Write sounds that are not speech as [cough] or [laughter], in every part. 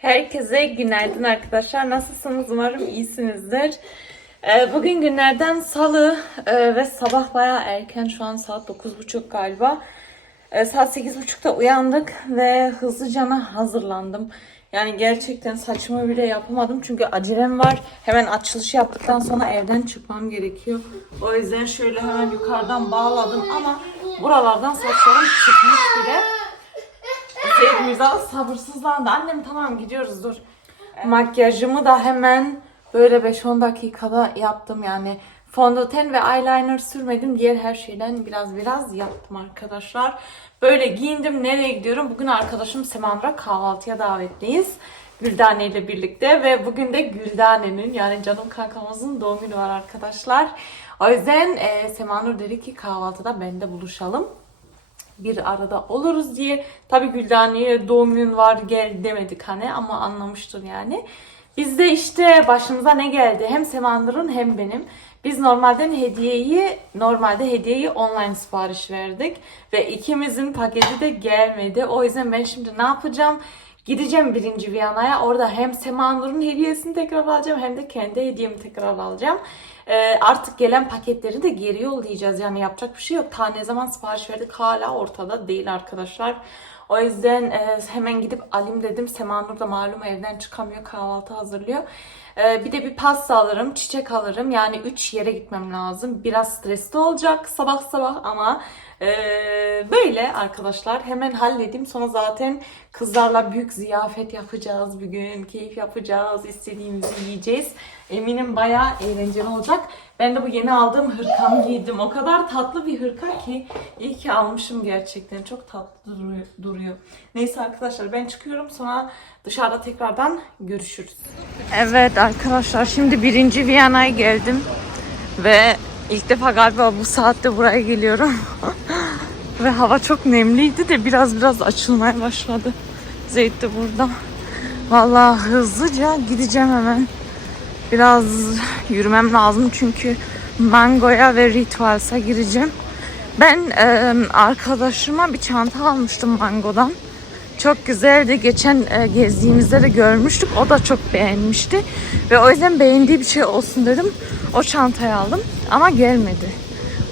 Herkese günaydın arkadaşlar. Nasılsınız? Umarım iyisinizdir. Ee, Bugün günlerden salı e, ve sabah bayağı erken. Şu an saat 9.30 galiba. Ee, Saat 8.30'da uyandık ve hızlıca hazırlandım. Yani gerçekten saçımı bile yapamadım çünkü acelem var. Hemen açılış yaptıktan sonra evden çıkmam gerekiyor. O yüzden şöyle hemen yukarıdan bağladım ama buralardan saçlarım çıkmış bile. Seyit Mirza sabırsızlandı. Annem tamam gidiyoruz dur. Makyajımı da hemen böyle 5-10 dakikada yaptım yani. Fondöten ve eyeliner sürmedim. Diğer her şeyden biraz biraz yaptım arkadaşlar. Böyle giyindim. Nereye gidiyorum? Bugün arkadaşım Semandra kahvaltıya davetliyiz. Güldane ile birlikte ve bugün de Güldane'nin yani canım kankamızın doğum günü var arkadaşlar. O yüzden e, Semanur dedi ki kahvaltıda bende buluşalım bir arada oluruz diye. Tabi Güldane'ye doğum günün var gel demedik hani ama anlamıştır yani. Bizde işte başımıza ne geldi? Hem Semandır'ın hem benim. Biz normalden hediyeyi normalde hediyeyi online sipariş verdik ve ikimizin paketi de gelmedi. O yüzden ben şimdi ne yapacağım? Gideceğim birinci Viyana'ya. Orada hem Semandır'ın hediyesini tekrar alacağım hem de kendi hediyemi tekrar alacağım. Ee, artık gelen paketleri de geri yollayacağız. Yani yapacak bir şey yok. Ta ne zaman sipariş verdik hala ortada değil arkadaşlar. O yüzden e, hemen gidip alayım dedim. Semanur da malum evden çıkamıyor. Kahvaltı hazırlıyor. Ee, bir de bir pasta alırım, çiçek alırım. Yani 3 yere gitmem lazım. Biraz stresli olacak sabah sabah ama e, böyle arkadaşlar. Hemen halledeyim. Sonra zaten kızlarla büyük ziyafet yapacağız bugün. Keyif yapacağız. istediğimizi yiyeceğiz. Eminim bayağı eğlenceli olacak. Ben de bu yeni aldığım hırkamı giydim. O kadar tatlı bir hırka ki iyi ki almışım gerçekten. Çok tatlı duruyor. Neyse arkadaşlar ben çıkıyorum. Sonra dışarıda tekrardan görüşürüz. Evet arkadaşlar şimdi birinci Viyana'ya geldim. Ve ilk defa galiba bu saatte buraya geliyorum. [laughs] Ve hava çok nemliydi de biraz biraz açılmaya başladı. Zeyt de burada. Vallahi hızlıca gideceğim hemen. Biraz yürümem lazım çünkü Mango'ya ve Rituals'a gireceğim. Ben e, arkadaşıma bir çanta almıştım Mango'dan. Çok güzeldi. Geçen e, gezdiğimizde de görmüştük. O da çok beğenmişti. Ve o yüzden beğendiği bir şey olsun dedim. O çantayı aldım. Ama gelmedi.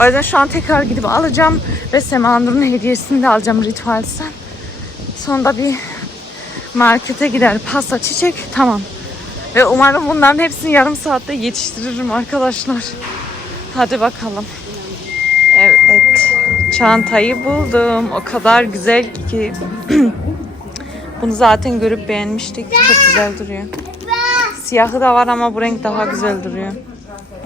O yüzden şu an tekrar gidip alacağım. Ve Semandur'un hediyesini de alacağım Rituals'tan. Sonra bir markete gider. Pasta, çiçek tamam. Ve umarım bunların hepsini yarım saatte yetiştiririm arkadaşlar. Hadi bakalım. Evet. Çantayı buldum. O kadar güzel ki. [clears throat] Bunu zaten görüp beğenmiştik. Çok güzel duruyor. Siyahı da var ama bu renk daha güzel duruyor.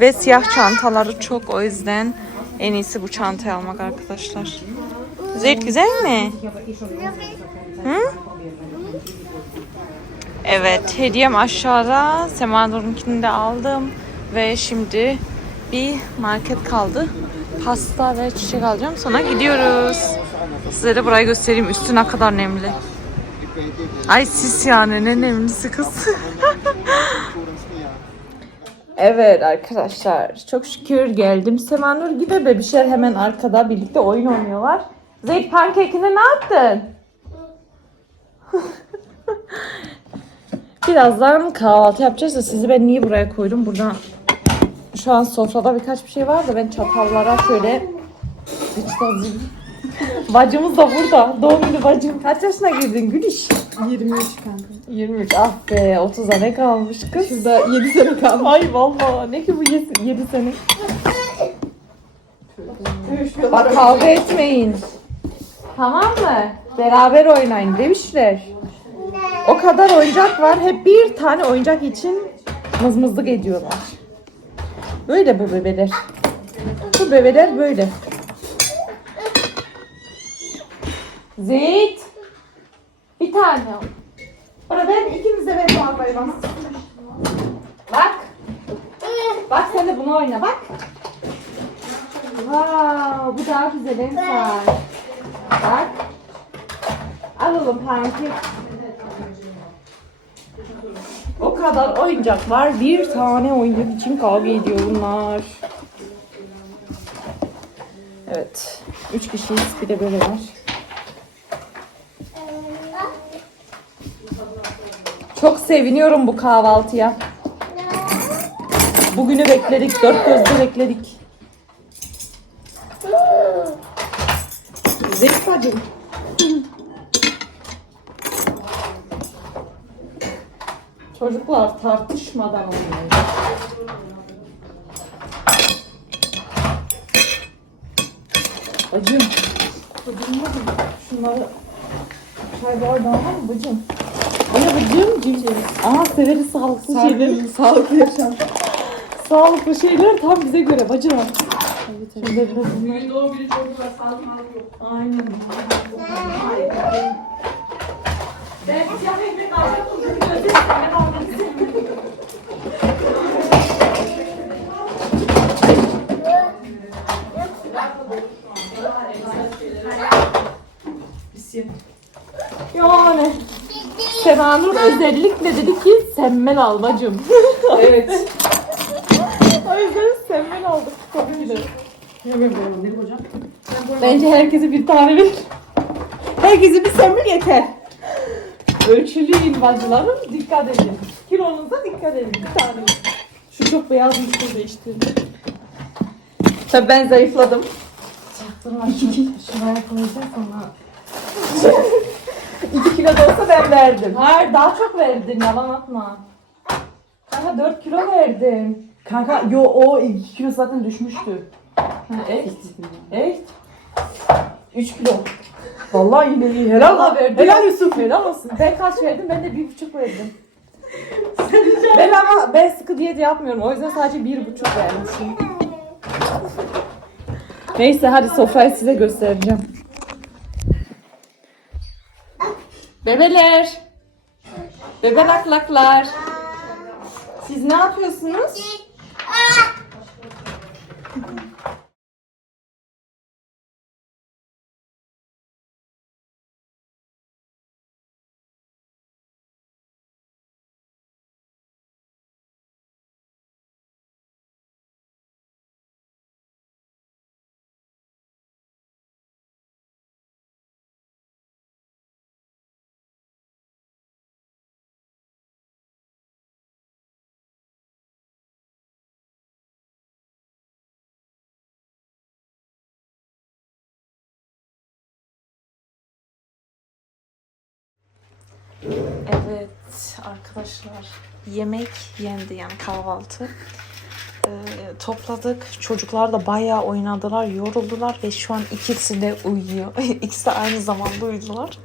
Ve siyah çantaları çok o yüzden en iyisi bu çantayı almak arkadaşlar. Zeyt güzel mi? Hı? Evet, hediyem aşağıda. Semanur'unkini de aldım. Ve şimdi bir market kaldı. Pasta ve çiçek alacağım. Sonra gidiyoruz. Size de burayı göstereyim. Üstü ne kadar nemli. Ay sis yani ne nemlisi kız. [laughs] evet arkadaşlar. Çok şükür geldim. Semanur gibi bebişler hemen arkada birlikte oyun oynuyorlar. Zeyt pankekini ne yaptın? [laughs] Birazdan kahvaltı yapacağız da sizi ben niye buraya koydum? Burada şu an sofrada birkaç bir şey var da ben çatallara şöyle Bacımız [laughs] Bacımız da burada. Doğum günü bacım. Kaç yaşına girdin Gülüş? 23 kanka. 23. Ah be 30'a ne kalmış kız? Şurada 7 sene kalmış. Ay vallahi ne ki bu 7 sene. Bak kavga etmeyin. Tamam mı? Beraber oynayın bebişler. O kadar oyuncak var. Hep bir tane oyuncak için mızmızlık ediyorlar. Böyle bu bebeler. Bu bebeler böyle. Zeyt. Bir tane. Bana ben ikimiz de ben arabayı bas. Bak. Bak sen de bunu oyna bak. Wow, bu daha güzel en sağ. Bak. Alalım pankek. O kadar oyuncak var. Bir tane oyuncak için kavga ediyor bunlar. Evet. Üç kişiyiz. Bir de böyle var. Çok seviniyorum bu kahvaltıya. Bugünü bekledik. Dört gözle bekledik. Zeyt bacım. Çocuklar tartışmadan oynayın. Bacım. Bacım mı? Şunları çay bardağı mı bacım? Ana bacım cimcim. Aa severiz sağlıklı şeyleri. Sağlıklı, yaşam. Sağlıklı şeyler tam bize göre bacılar. Şöyle biraz bunlar. Gündoğu günü çocuklar sağlık sağlık yok. Aynen. Ben siyah ekmek alacağım. Gözüm ben almak Sevanur özellikle dedi ki semmel al bacım. Evet. o yüzden semmel aldık hocam? Bence herkese bir tane ver. Herkese bir semmel yeter. Ölçülüyün bacılarım. Dikkat edin. Kilonuza dikkat edin. Bir tane. Şu çok beyaz bir değiştirdim. Tabii ben zayıfladım. Şuraya koyacağız ama. 2 kilo da olsa ben verdim. Hayır daha çok verdin yalan atma. Kanka 4 kilo verdin. Kanka yo o 2 kilo zaten düşmüştü. Ha, echt? Echt? 3 kilo. Vallahi yine iyi. Helal Allah lan. verdi. Helal Yusuf. Helal olsun. Ben kaç verdim? Ben de 1,5 verdim. ben ama ben sıkı diyet yapmıyorum. O yüzden sadece 1,5 vermişim. Neyse hadi sofrayı size göstereceğim. Bebeler. Bebe laklaklar. Siz ne yapıyorsunuz? Evet arkadaşlar yemek yendi yani kahvaltı. Ee, topladık. Çocuklar da bayağı oynadılar, yoruldular ve şu an ikisi de uyuyor. [laughs] ikisi de aynı zamanda uyudular.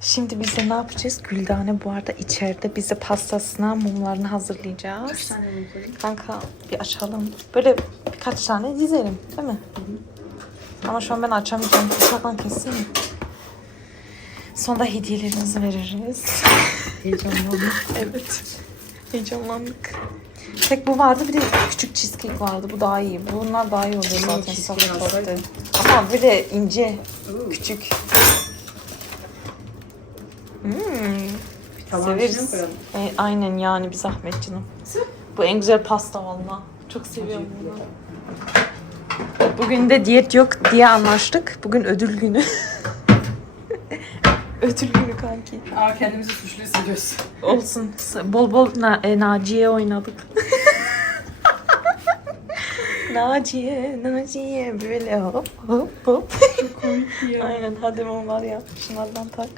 Şimdi biz de ne yapacağız? Güldane bu arada içeride bize pastasına mumlarını hazırlayacağız. Kanka bir açalım. Böyle birkaç tane dizelim değil mi? Ama şu an ben açamayacağım. Bıçakla keseyim. Sonra hediyelerimizi veririz. [laughs] Heyecanlandım. Evet. Heyecanlandık. Tek bu vardı bir de küçük cheesecake vardı. Bu daha iyi. Bunlar daha iyi oluyor zaten. alsaydın. toast'te. Ama bir de ince, küçük. Hmm. Tamam, Severiz. E, aynen yani bir zahmet canım. Bu en güzel pasta valla. Çok seviyorum bunu. Bugün de diyet yok diye anlaştık. Bugün ödül günü. [laughs] ödül günü kanki. Aa kendimizi suçlu hissediyoruz. Olsun. Bol bol na- e, Naciye oynadık. [laughs] Naciye, Naciye böyle hop hop hop. Çok komik ya. [laughs] Aynen hadi mum var ya. Şunlardan tak.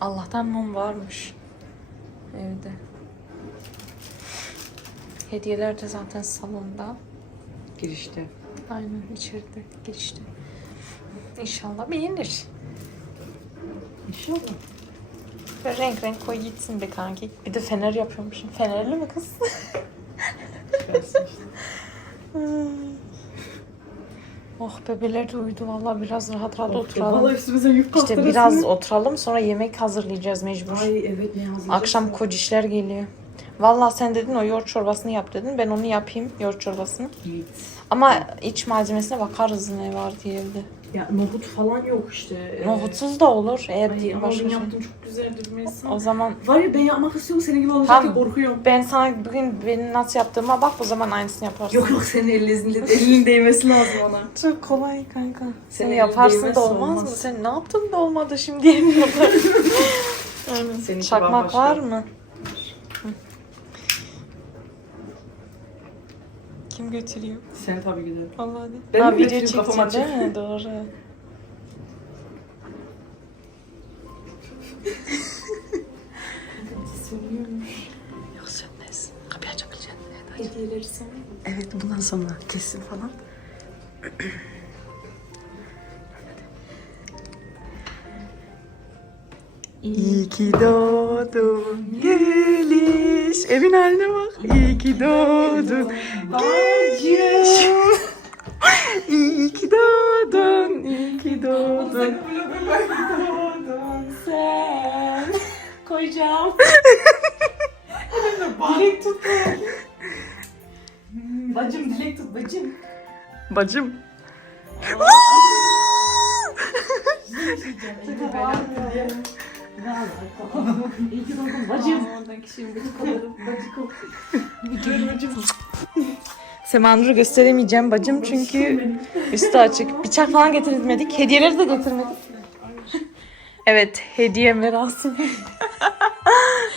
Allah'tan mum varmış. Evde. Hediyeler de zaten salonda. Girişte. Aynen içeride girişte. İnşallah beğenir. İnşallah. Böyle renk renk koy gitsin be kanki. Bir de fener yapıyormuşum. Fenerli mi kız? [laughs] Oh bebeler de uyudu vallahi biraz rahat rahat Vallahi oturalım. üstümüze yük İşte biraz oturalım sonra yemek hazırlayacağız mecbur. Ay evet ne hazırlayacağız? Akşam kocişler geliyor. Vallahi sen dedin o yoğurt çorbasını yap dedin. Ben onu yapayım yoğurt çorbasını. Evet. Ama iç malzemesine bakarız ne var diye evde. Ya nohut falan yok işte. Ee, Nohutsuz da olur eğer Ay ama başka benim şey. çok güzeldir Melisa. O zaman Var ya ben yapmak istiyorum senin gibi olacak Tamam. diye korkuyorum. ben sana bugün benim nasıl yaptığıma bak o zaman aynısını yaparsın. Yok yok senin elinin, elinin değmesi lazım ona. [laughs] Çok kolay kanka. Sen Senin yaparsın da değmezse olmaz, mı? olmaz. Sen ne yaptın da olmadı şimdi yapıyorlar. [laughs] Aynen. Seninki Çakmak bambaşka. var mı? Kim götürüyor? Sen tabii güzel. Vallahi de. Ben ha, mi video götüreyim, kafam çekeceksin açık. değil mi? Doğru. Sönüyormuş. Yok sönmez. Kapıyı açabileceksin. Hediyeleri sana. Evet bundan sonra kesin falan. İyi ki doğdun Güliş. Evin haline bak. İyi ki doğdun Güliş. [laughs] İyi ki doğdun. İyi ki doğdun. Sen. Koyacağım. [laughs] dilek tut. Bacım dilek tut bacım. Bacım. [laughs] İyi ki bacım. Bacım. Semanur'u gösteremeyeceğim bacım çünkü üstü açık. Bıçak falan getirmedik. Hediyeleri de getirmedik. Evet, hediye merasimi. [laughs]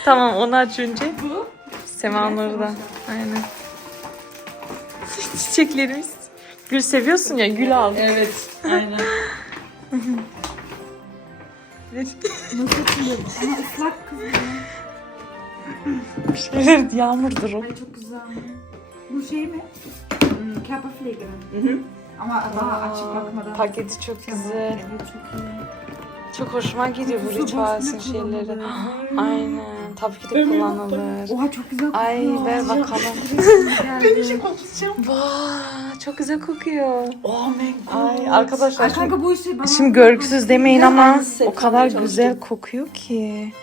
tamam, onu aç önce. Bu? Semanur'da. Aynen. Çiçeklerimiz. Gül seviyorsun ya, gül al. Evet, aynen. [laughs] Bir şeyler yağmurdur o. Ay çok güzel. Bu şey mi? Hmm, Körperpflege. Ama daha açık bakmadan. Paketi çok güzel. Evet, çok iyi. Çok hoşuma gidiyor bu ritüelsin şeyleri. Aynen. Tabii ki de kullanılır. Oha çok güzel kokuyor. Ay ver bakalım. Geldi. Vay çok güzel kokuyor. Oh my Ay arkadaşlar Ay şimdi, kanka bu işi bana... şimdi görgüsüz demeyin ama o kadar güzel kokuyor ki.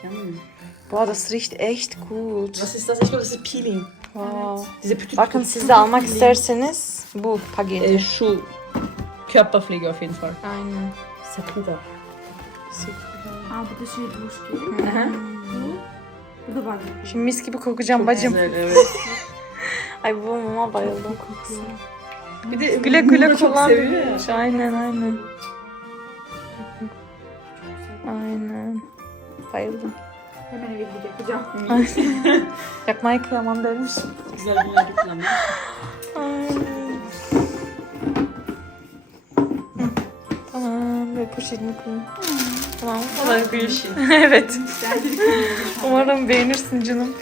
Boah, das riecht echt gut. Was ist das? Ich glaube, das ist Peeling. Wow. Diese Pütü Bakın siz de almak isterseniz bu paketi. Äh, Schuh. Körperpflege auf jeden Fall. Aynen. Sakura. Aa bu da şey duş gibi. Bu da var. Şimdi mis gibi kokacağım bacım. Güzel, evet. [laughs] Ay bu mama bayıldım. Bir de Güle güle bunu da çok kullan. seviyor ya. Aynen aynen. Aynen. Bayıldım. Hemen eve gidip yapacağım. [laughs] Yakmayı kıyamam demiş. Güzel. Aynen. Hı. Tamam, böyle poşetini koyayım. Tamam, kolay bir iş. [laughs] evet. Umarım beğenirsin canım.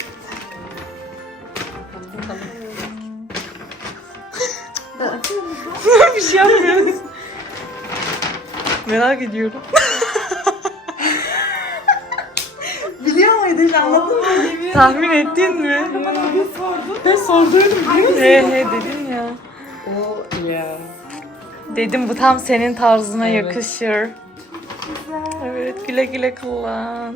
Merak ediyorum. [laughs] Biliyor muydun? Anladın mı? Tahmin ettin mi? Ben sorduydum. He he dedin ya. O ya. Dedim bu tam senin tarzına Evet. yakışır. Evet güle güle kullan.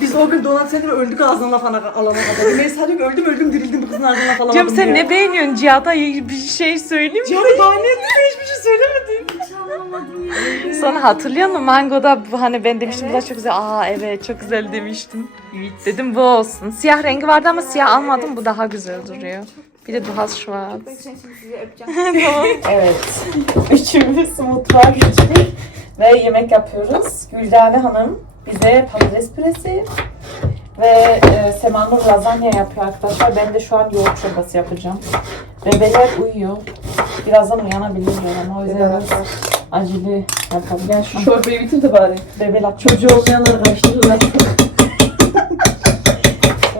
Biz o gün Donat Sender'e öldük ağzından laf alana kadar. Diyor ki öldüm öldüm dirildim bu kızın ağzından laf alamadım Canım sen diyor. ne beğeniyorsun Cihat'a bir şey söyleyeyim mi? Cihan'ı bahane ettin hiçbir şey söylemedin. Sana hatırlıyor musun Mango'da bu hani ben demiştim bu da çok güzel. Aa evet çok güzel demiştim. Evet. Dedim bu olsun. Siyah rengi vardı ama siyah almadım bu daha güzel duruyor. Bir de Duhas Schwarz. Ben şimdi sizi öpeceğim. [laughs] Evet. Üçümüz mutfağa geçtik ve yemek yapıyoruz. Güldane Hanım bize patates püresi ve e, Semanur lazanya yapıyor arkadaşlar. Ben de şu an yoğurt çorbası yapacağım. Bebeler uyuyor. Birazdan uyanabilirler ama o yüzden biraz acele yapalım. Yani şu çorbayı bitir de bari. Bebeler Çocuğu olmayanları karıştırırlar.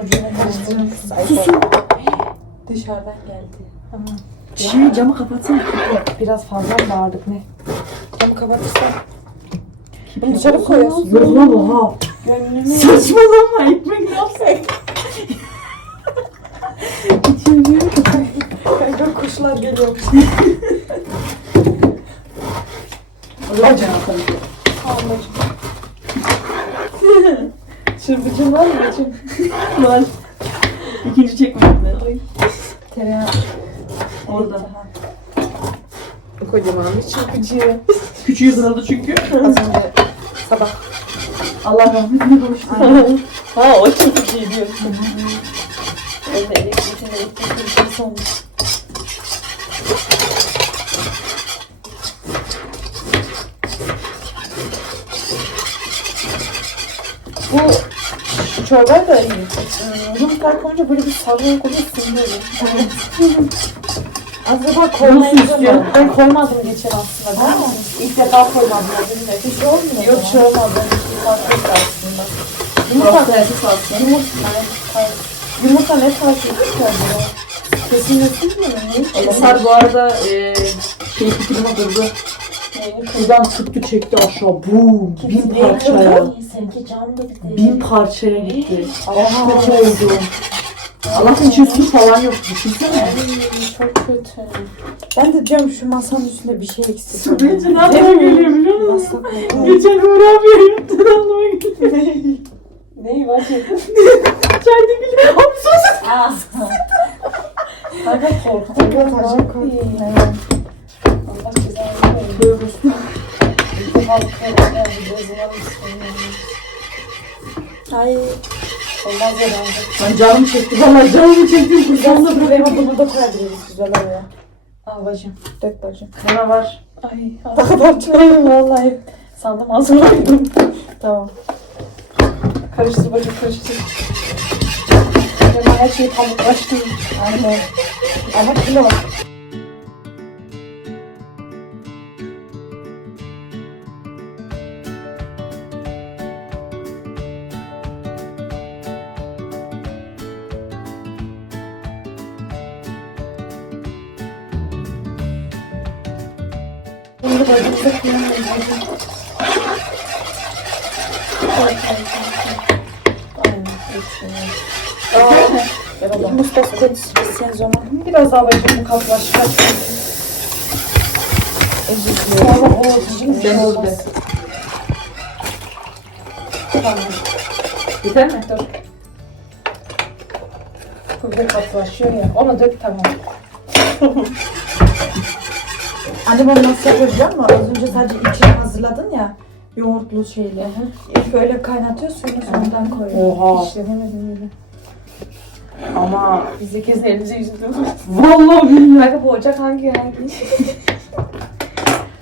çocuğunu karıştırırız. Susun. Dışarıdan geldi. Tamam. Şimdi camı kapatsana. Biraz fazla mı bağırdık ne? Camı kapatırsan. Bunu dışarı koyuyorsun. Yok lan oha. Gönlümü Saçmalama ekmek ne yapsak? [laughs] Kanka kuşlar geliyor. [laughs] Bacım atalım. Çırpıcın var mı bacım? [laughs] Var. İkinci çekmekle. Tereyağı. Orada. Kocaman bir çırpıcı. Küçüğü sıraldı çünkü. Az önce sabah. Allah rahmetine kavuştu. Ha o çırpıcıyı diyorsun. Evde elektrikin elektrik çırpıcısı olmuş. Bu çorba da iyi. Hmm, Yumurtlar koyunca böyle bir sarıyor koyuyor sindiriyor. Acaba koymayınca mı? Ben koymadım geçen aslında mi? İlk defa koymadım. Hiç olmuyor Yok hiç olmadı. Hiç fark yok aslında. Yumurta ne? Hayır. Yumurta ne fark ediyor? Kesinleşmiş mi? Onlar bu arada e, şey fikrimi kırdı. Kızdan sıktı çekti aşağı. Bum. Bin parçaya. Seninki bir de. Bin parçaya gitti. Allah kötü oldu. Allah'ın içinde su falan yok. Düşünsene. Çok kötü. Ben de diyorum şu masanın üstünde bir şey eksik. Su bilinci ne yapmaya geliyor biliyor musun? [laughs] Geçen Uğur abi yaptın anlama gitti. Neyi var ki? Çayda gülüyor. Abi sus. Kanka korktum. Yapayım? Allah koysun. Bir de zıvalı istemiyorum. Ay. Olmaz herhalde. Ben canım çekti. Valla canımı çektim. Ben de bırakayım. buraya bunu da koyabiliriz güzel oraya. Al bacım. Dök bacım. Bana var. Ay. Kadar çok vallahi. Sandım hazırladım. Tamam. Karıştır bacım karıştır. Hemen her şeyi pamuklaştırdım. Aynen. Ama kilo var. Mustafa konusu sen zaman. Biraz daha bacım bu katlaşacak. Özür dilerim. Sonra o cicim Ben burada. Tamam. Yeter mi? Dur. Bu bir de katılaşıyor ya. Onu dök tamam. Annem onu nasıl yapıyor biliyor musun? Az önce sadece içini hazırladın ya. Yoğurtlu şeyle. İlk öyle kaynatıyor suyunu sonradan koyuyor. Oha. Hiç denemedim bile. Ama Biz de kesin elimize yüzümüze vallahi billahi. Kanka bu ocak hangi hangi? [laughs]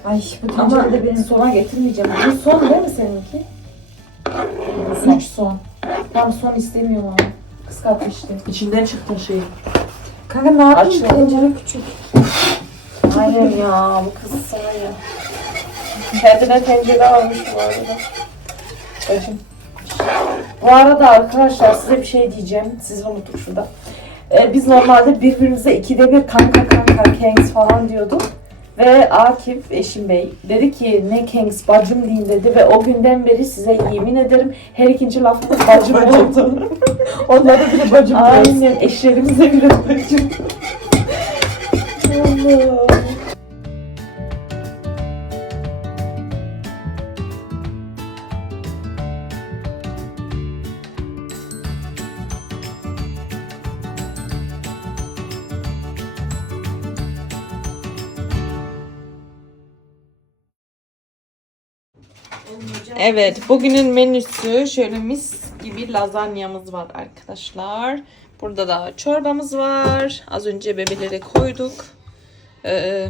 Ay bu tencere de benim sona getirmeyeceğim. Bu son değil mi seninki? Üç son. Tam son istemiyorum ama. Kıskat işte. İçinden çıktın şey. Kanka ne yapayım? Tencere küçük. Aynen ya bu kız sana ya. Kendine tencere almış bu arada. Bacım. Bu arada arkadaşlar size bir şey diyeceğim. Siz unuttuk şurada. Ee, biz normalde birbirimize ikide bir kanka kanka Kanks falan diyorduk. Ve Akif eşim bey dedi ki ne Kanks bacım deyin dedi ve o günden beri size yemin ederim her ikinci lafımız bacım oldu. [laughs] Onlara bile bacım diyoruz. Aynen eşlerimize göre bacım. [laughs] Allah. Evet, bugünün menüsü şöyle mis gibi lazanyamız var arkadaşlar. Burada da çorbamız var. Az önce bebeleri koyduk. Ee,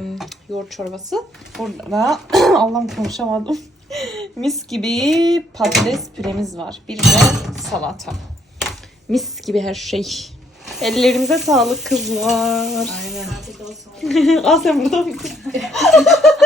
yoğurt çorbası. Burada [clears throat] Allah'ım konuşamadım. [laughs] mis gibi patates püremiz var. Bir de salata. Mis gibi her şey. Ellerimize sağlık kızlar. Aynen. [laughs] Aa sen burada mıydın? [laughs]